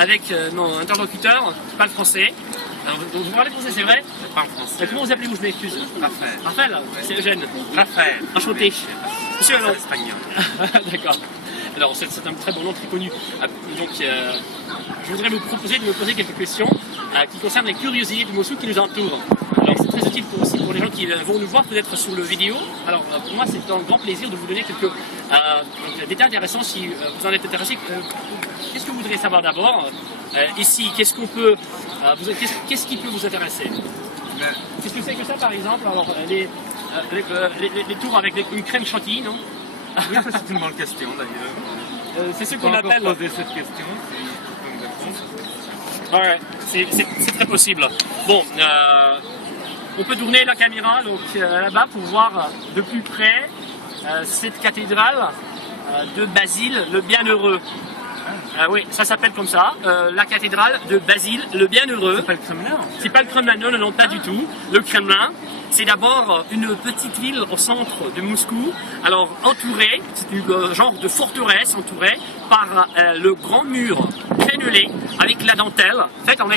avec mon interlocuteur, qui parle français. Alors, vous parlez français, c'est vrai? Je parle français. Comment vous appelez-vous, je m'excuse? Raphaël. Raphaël, c'est Eugène. Raphaël. Enchanté. Monsieur, alors... espagnol. D'accord. Alors, c'est un très bon nom, très connu. Donc, je voudrais vous proposer de me poser quelques questions qui concernent les curiosités de Mossoul qui nous entourent. Alors, c'est très utile aussi pour les gens qui vont nous voir peut-être sur le vidéo. Alors, pour moi, c'est un grand plaisir de vous donner quelques détails intéressants si vous en êtes intéressé. Qu'est-ce que vous voudriez savoir d'abord? Ici, qu'est-ce qui peut vous intéresser? Qu'est-ce que c'est que ça, par exemple? Alors, les tours avec une crème chantilly, non? Oui, ça c'est une bonne question d'ailleurs. C'est ce qu'on appelle... poser cette question, si tu peux me répondre. Ouais, c'est très possible. Bon, on peut tourner la caméra là-bas pour voir de plus près cette cathédrale de Basile le Bienheureux. Oui, ça s'appelle comme ça, la cathédrale de Basile le Bienheureux. C'est pas le Kremlin? C'est pas le Kremlin, non, pas du tout. Le Kremlin, c'est d'abord une petite ville au centre de Moscou, alors entourée, c'est un genre de forteresse entourée par le grand mur crénelé avec la dentelle, faite en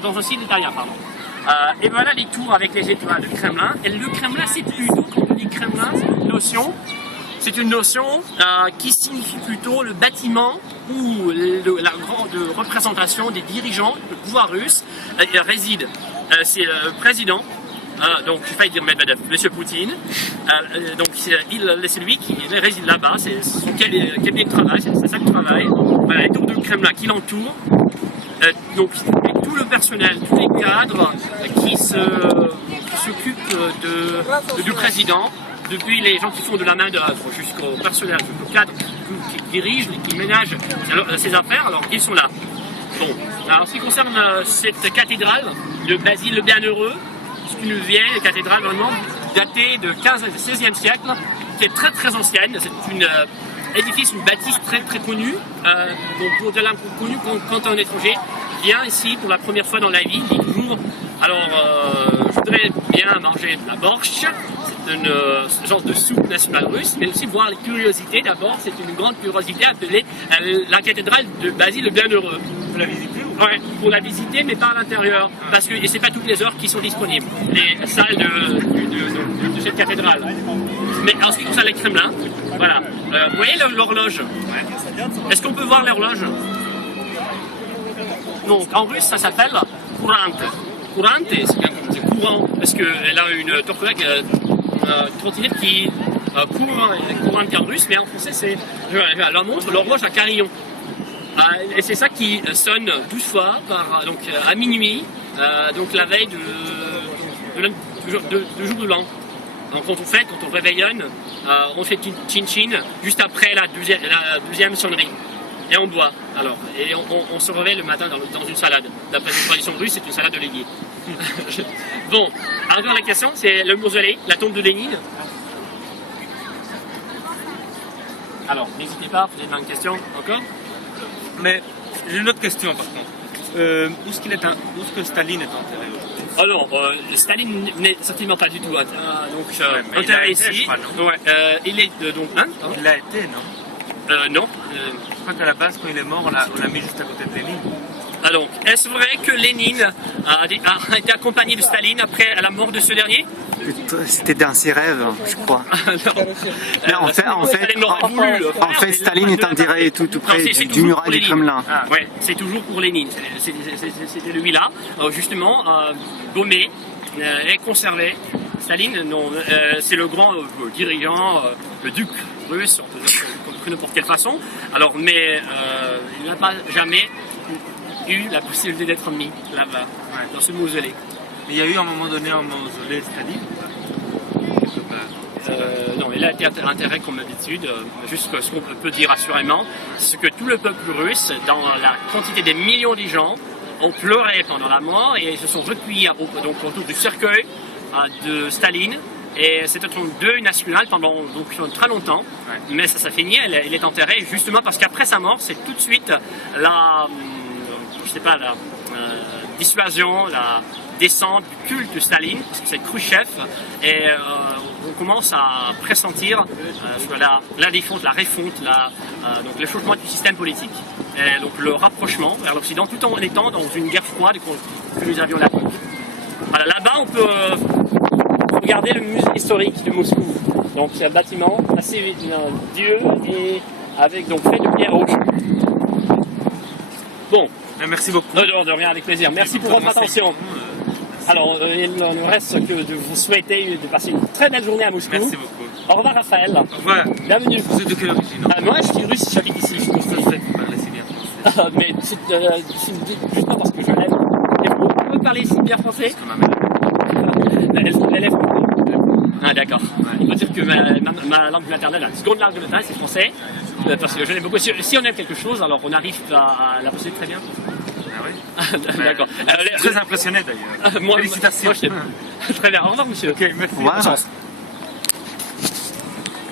dans un style italien, pardon. Et voilà les tours avec les étoiles du Kremlin. Et le Kremlin, c'est plutôt, quand on dit Kremlin, c'est une notion qui signifie plutôt le bâtiment où la grande représentation des dirigeants du pouvoir russe réside. C'est le président, donc je ne vais pas dire Medvedev, M. Poutine. Donc c'est lui qui réside là-bas, c'est son cabinet de travail, c'est sa salle de travail. Voilà, les tours du Kremlin qui l'entourent. Donc tout le personnel, tous les cadres qui s'occupent du président, depuis les gens qui font de la main d'œuvre jusqu'au personnel, jusqu'au cadre qui dirige, qui ménage ses affaires, alors ils sont là. Bon, alors en ce qui concerne cette cathédrale de Basile le Bienheureux, c'est une vieille cathédrale vraiment datée de 15 et 16e siècle, qui est très très ancienne. C'est une édifice, une bâtisse très très connue. Donc pour de l'inconnu, quand un étranger vient ici pour la première fois dans la vie, il dit toujours alors je voudrais bien manger de la borscht, c'est une genre de soupe nationale russe, mais aussi voir les curiosités. D'abord, c'est une grande curiosité appelée la cathédrale de Basile le Bienheureux. Vous la visitez ou? Ouais, pour la visiter, mais pas à l'intérieur, parce que c'est pas toutes les heures qui sont disponibles, les salles de cette cathédrale. Mais en ce qui concerne les Kremlins, voilà. Vous voyez l'horloge? Est-ce qu'on peut voir l'horloge? Donc en russe, ça s'appelle courante. Courante, c'est courant, parce qu'elle a une trottinette qui courante en russe, mais en français c'est la montre, l'horloge à carillon. Et c'est ça qui sonne 12 fois à minuit, donc la veille du jour de l'an. Donc quand on réveillonne, on fait chin-chin juste après la deuxième sonnerie. Et on boit, alors. Et on se réveille le matin dans une salade. D'après une tradition russe, c'est une salade de Lénine. Bon, alors la question, c'est le mausolée, la tombe de Lénine. Alors, n'hésitez pas, posez une question encore. Mais j'ai une autre question par contre. Où est-ce que Staline est enterré aujourd'hui? Alors, Staline n'est certainement pas du tout enterré ici. Il est donc... Hein, il l'a été, non? Non. Je crois qu'à la base, quand il est mort, on l'a mis juste à côté de Lénine. Alors, est-ce vrai que Lénine a été accompagné de Staline après la mort de ce dernier? C'était dans ses rêves, je crois. Mais en fait, Staline est enterré tout près du muraille du Kremlin. Oui, c'est toujours pour Lénine. C'était lui-là, justement, gommé et conservé. Staline, non, c'est le grand dirigeant, le duc russe, on peut dire de n'importe quelle façon. Alors, mais il n'a pas jamais eu la possibilité d'être mis là-bas, dans ce mausolée. Il y a eu à un moment donné un mausolée Staline? Non, il a été enterré comme d'habitude. Juste ce qu'on peut dire assurément, c'est que tout le peuple russe, dans la quantité des millions de gens, ont pleuré pendant la mort et se sont recueillis autour du cercueil de Staline. Et c'était un deuil national pendant très longtemps, mais ça s'est fini. Il est enterré justement parce qu'après sa mort, c'est tout de suite la dissuasion, la descente du culte de Staline, parce que c'est Khrouchtchev, et on commence à pressentir la défonte, la refonte, donc le changement du système politique. donc le rapprochement vers l'Occident, tout en étant dans une guerre froide que nous avions à l'époque. Voilà, là-bas, on peut regarder le musée historique de Moscou. Donc c'est un bâtiment assez vieux et avec donc fait de pierre rouge. Bon. Merci beaucoup. De rien, avec plaisir. Merci pour votre attention. Alors, il ne me reste que de vous souhaiter de passer une très belle journée à Moscou. Merci beaucoup. Au revoir Raphaël. Au revoir. Bienvenue. Vous êtes de quelle origine? Moi je suis russe, j'habite ici. Je Ça se fait que vous parlez si bien français. Mais c'est justement parce que je l'aime. Et vous pouvez parler si bien français? Parce que ma mère. L'élève. Ah d'accord. On peut dire que ma langue maternelle, la seconde langue maternelle, c'est français. Parce que je l'aime beaucoup. Si on aime quelque chose, alors on arrive à la posséder très bien. Ah oui. D'accord. Très impressionné d'ailleurs. Félicitations. Félicitations. Très bien. Au revoir monsieur. Ok, merci. Au revoir.